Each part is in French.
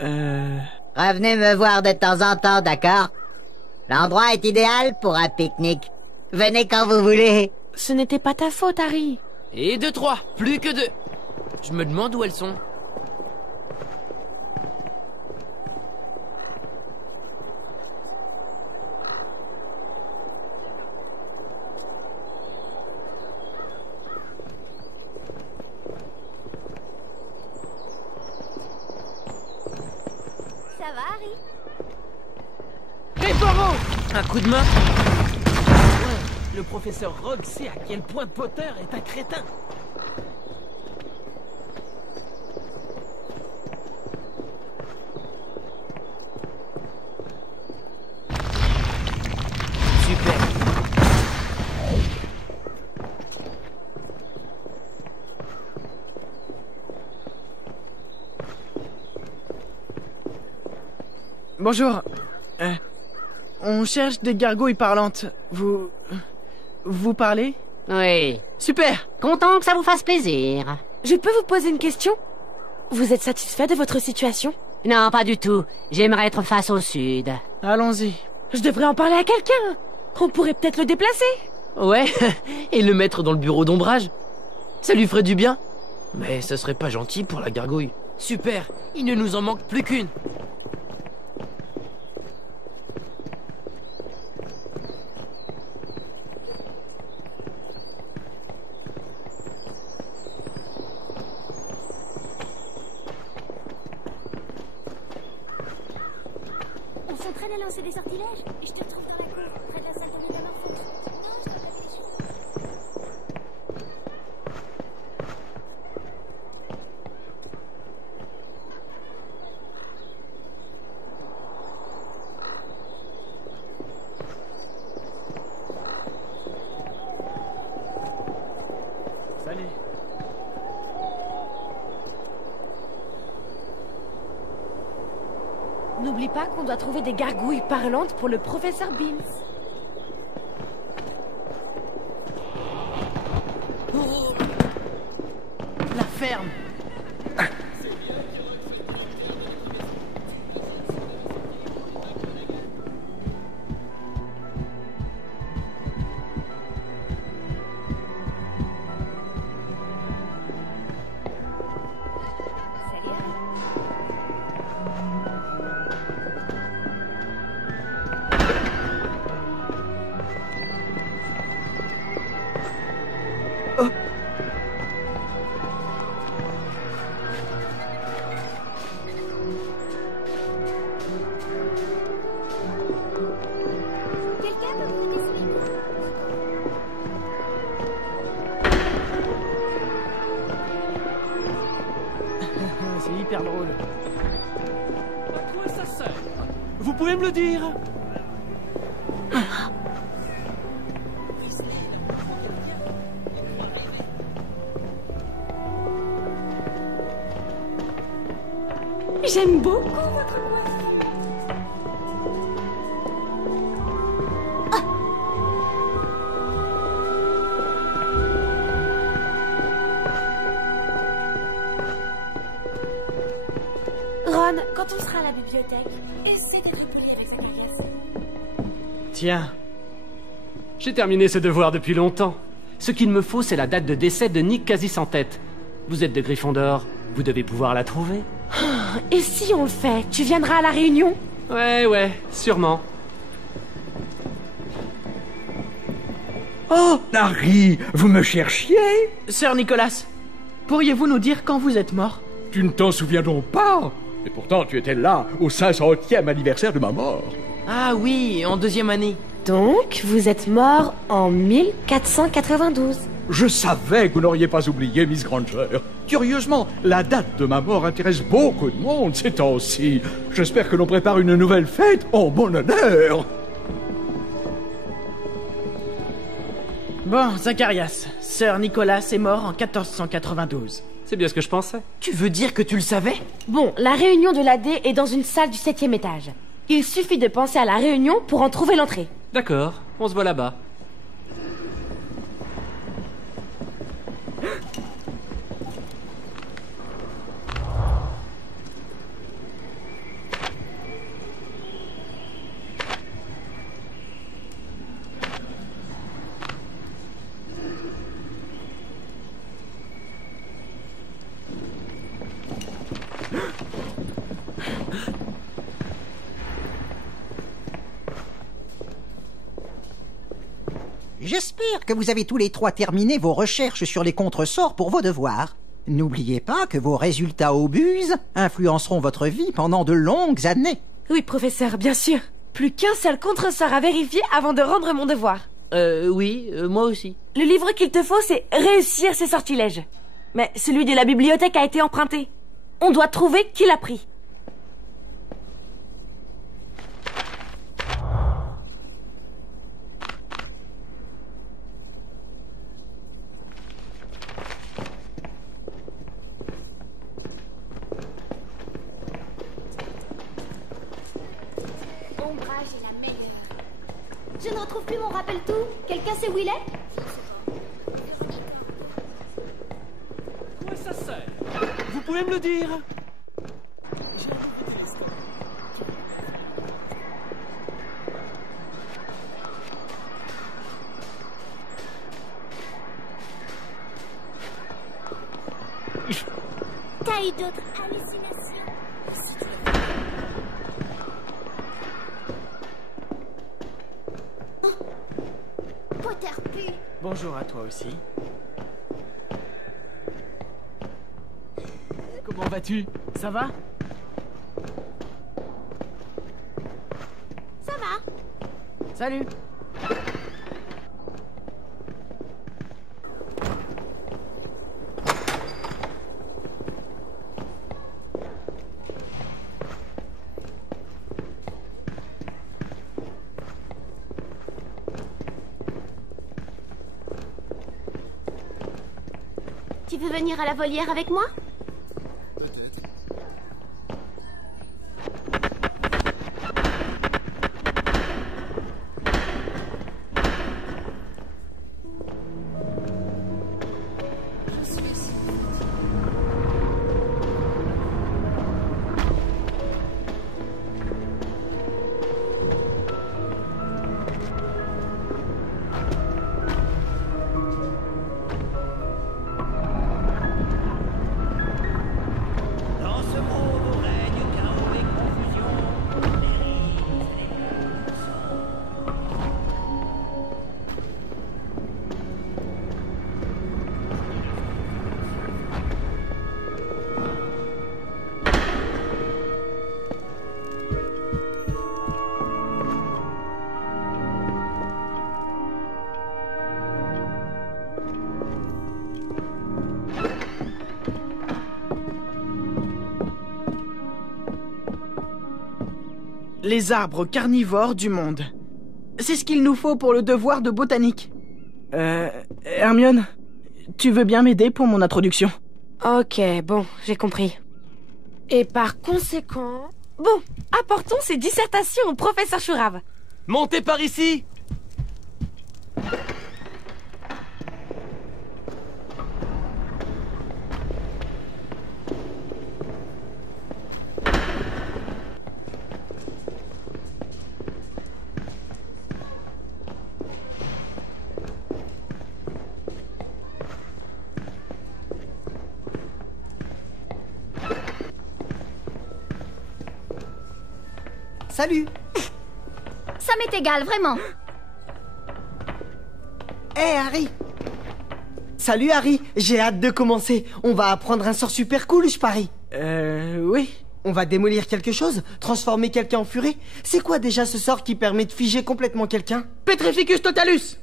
Revenez me voir de temps en temps, d'accord? L'endroit est idéal pour un pique-nique. Venez quand vous voulez. Ce n'était pas ta faute, Harry. Et 2, 3, plus que 2. Je me demande où elles sont. Ça va, Harry? Hé, Poirot! Un coup de main? Ouais, le professeur Rogue sait à quel point Potter est un crétin. Super. Bonjour. On cherche des gargouilles parlantes. Vous parlez? Oui. Super! Content que ça vous fasse plaisir. Je peux vous poser une question? Vous êtes satisfait de votre situation? Non, pas du tout. J'aimerais être face au sud. Allons-y. Je devrais en parler à quelqu'un. On pourrait peut-être le déplacer. Ouais, et le mettre dans le bureau d'ombrage. Ça lui ferait du bien. Mais ça serait pas gentil pour la gargouille. Super, il ne nous en manque plus qu'une. On s'entraîne à lancer des sortilèges et je te retrouve dans la cour, près de la salle de métamorphose. Non, je t'appelle les choses. Salut. N'oublie pas qu'on doit trouver des gargouilles parlantes pour le professeur Beans. La ferme. Salut, Harry. Quelqu'un peut me prêter ce micro? C'est hyper drôle. À quoi ça sert? Vous pouvez me le dire? J'aime beaucoup votre voix. Ron, quand on sera à la bibliothèque, essaie d'être poli avec sa carcasse. Tiens. J'ai terminé ce devoir depuis longtemps. Ce qu'il me faut, c'est la date de décès de Nick Quasi-Sans-Tête. Vous êtes de Gryffondor, vous devez pouvoir la trouver. Et si on le fait, tu viendras à la réunion? Ouais, sûrement. Oh, Harry, vous me cherchiez? Sœur Nicolas, pourriez-vous nous dire quand vous êtes mort? Tu ne t'en souviens donc pas? Et pourtant, tu étais là, au 500e anniversaire de ma mort. Ah oui, en 2e année. Donc, vous êtes mort en 1492. Je savais que vous n'auriez pas oublié, Miss Granger. Curieusement, la date de ma mort intéresse beaucoup de monde ces temps-ci. J'espère que l'on prépare une nouvelle fête en mon honneur. Bon, Zacharias, Sir Nicolas est mort en 1492. C'est bien ce que je pensais. Tu veux dire que tu le savais? Bon, la réunion de l'AD est dans une salle du 7e étage. Il suffit de penser à la réunion pour en trouver l'entrée. D'accord, on se voit là-bas. J'espère que vous avez tous les trois terminé vos recherches sur les contresorts pour vos devoirs. N'oubliez pas que vos résultats obus influenceront votre vie pendant de longues années. Oui, professeur, bien sûr. Plus qu'un seul contresort à vérifier avant de rendre mon devoir. Oui, moi aussi. Le livre qu'il te faut, c'est Réussir ses sortilèges. Mais celui de la bibliothèque a été emprunté. On doit trouver qui l'a pris. Ombrage est la meilleure. Je ne retrouve plus mon rappel-tout. Quelqu'un sait où il est? Ouais, ça sert. Vous pouvez me le dire? T'as eu d'autres hallucinations? Oh, Potter pue. Bonjour à toi aussi. Comment vas-tu? Ça va? Ça va? Salut. Tu veux venir à la volière avec moi? Les arbres carnivores du monde. C'est ce qu'il nous faut pour le devoir de botanique. Hermione, tu veux bien m'aider pour mon introduction? Ok, bon, j'ai compris. Et par conséquent... Bon, apportons ces dissertations au professeur Chourave. Montez par ici! Salut. Ça m'est égal, vraiment. Hé, Harry. Salut, Harry. J'ai hâte de commencer. On va apprendre un sort super cool, je parie. Oui. On va démolir quelque chose, transformer quelqu'un en furie. C'est quoi déjà ce sort qui permet de figer complètement quelqu'un? Petrificus totalus!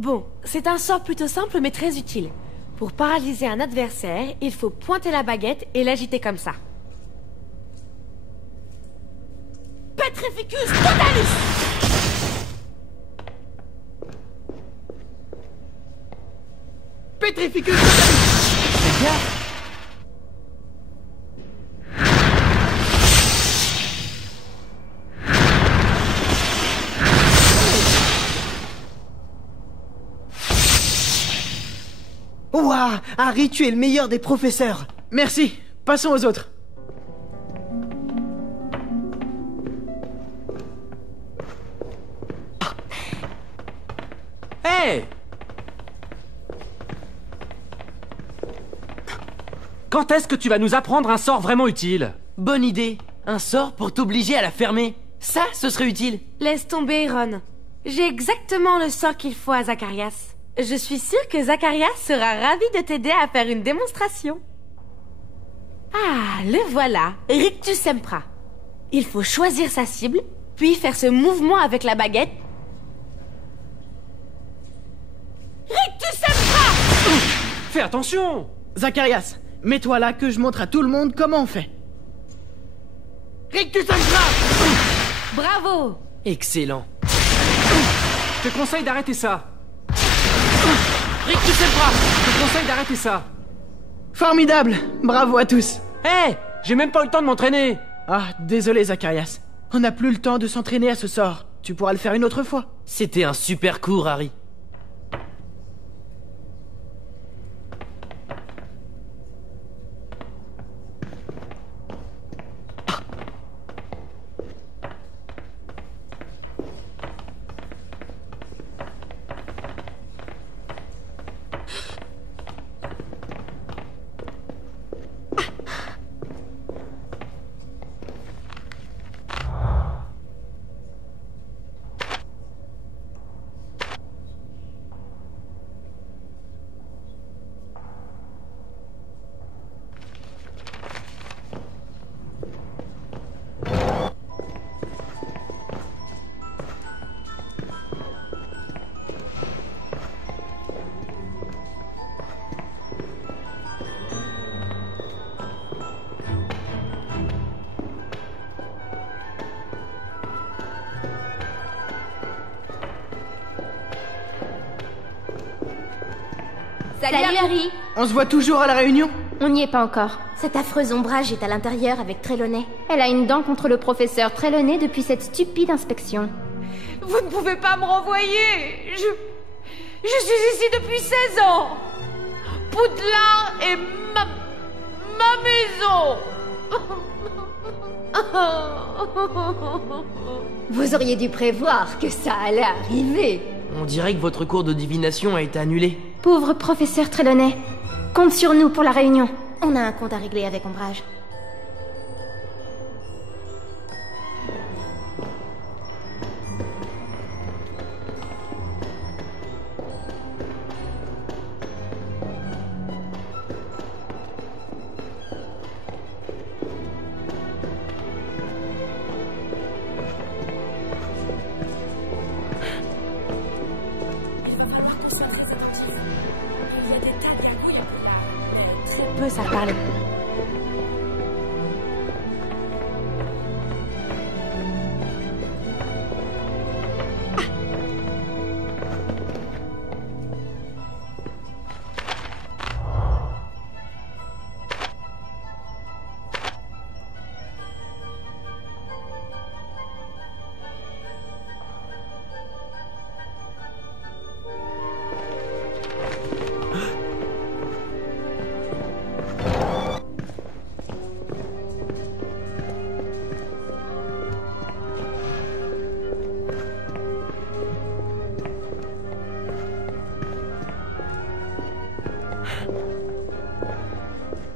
Bon, c'est un sort plutôt simple mais très utile. Pour paralyser un adversaire, il faut pointer la baguette et l'agiter comme ça. Petrificus totalus! Petrificus totalus! C'est bien. Ouah, Harry, tu es le meilleur des professeurs. Merci. Passons aux autres. Hey! Quand est-ce que tu vas nous apprendre un sort vraiment utile? Bonne idée. Un sort pour t'obliger à la fermer. Ça, ce serait utile. Laisse tomber, Ron. J'ai exactement le sort qu'il faut à Zacharias. Je suis sûre que Zacharias sera ravi de t'aider à faire une démonstration. Ah, le voilà, Rictus Sempra. Il faut choisir sa cible, puis faire ce mouvement avec la baguette. Rictus Sempra! Fais attention! Zacharias, mets-toi là que je montre à tout le monde comment on fait. Rictus Sempra! Bravo! Excellent. Je te conseille d'arrêter ça. Rictus Sempra! Je te conseille d'arrêter ça. Formidable! Bravo à tous! Hé! J'ai même pas eu le temps de m'entraîner. Ah, désolé Zacharias. On n'a plus le temps de s'entraîner à ce sort. Tu pourras le faire une autre fois. C'était un super cours, Harry. Salut Harry. On se voit toujours à la réunion? On n'y est pas encore. Cet affreux ombrage est à l'intérieur avec Trelawney. Elle a une dent contre le professeur Trelawney depuis cette stupide inspection. Vous ne pouvez pas me renvoyer. Je suis ici depuis 16 ans. Poudlard est ma maison. Vous auriez dû prévoir que ça allait arriver. On dirait que votre cours de divination a été annulé. Pauvre professeur Trelawney. Compte sur nous pour la réunion. On a un compte à régler avec Ombrage. Ça parle.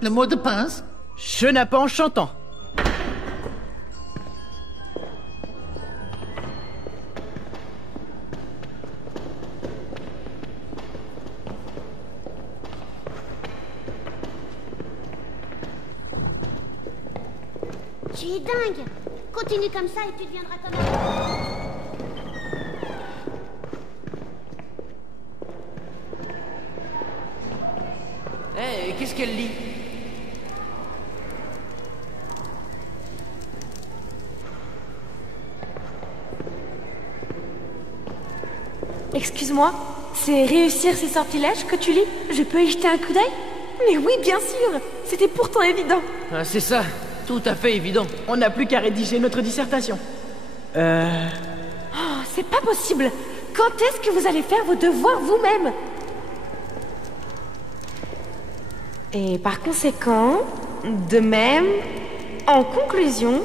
Le mot de passe? Chenapan en chantant. Tu es dingue. Continue comme ça et tu deviendras comme elle. Hé, qu'est-ce qu'elle lit? Excuse-moi, c'est réussir ces sortilèges que tu lis? Je peux y jeter un coup d'œil? Mais oui, bien sûr. C'était pourtant évident. Ah, c'est ça, tout à fait évident. On n'a plus qu'à rédiger notre dissertation. Oh, c'est pas possible. Quand est-ce que vous allez faire vos devoirs vous-même? Et par conséquent, de même, en conclusion...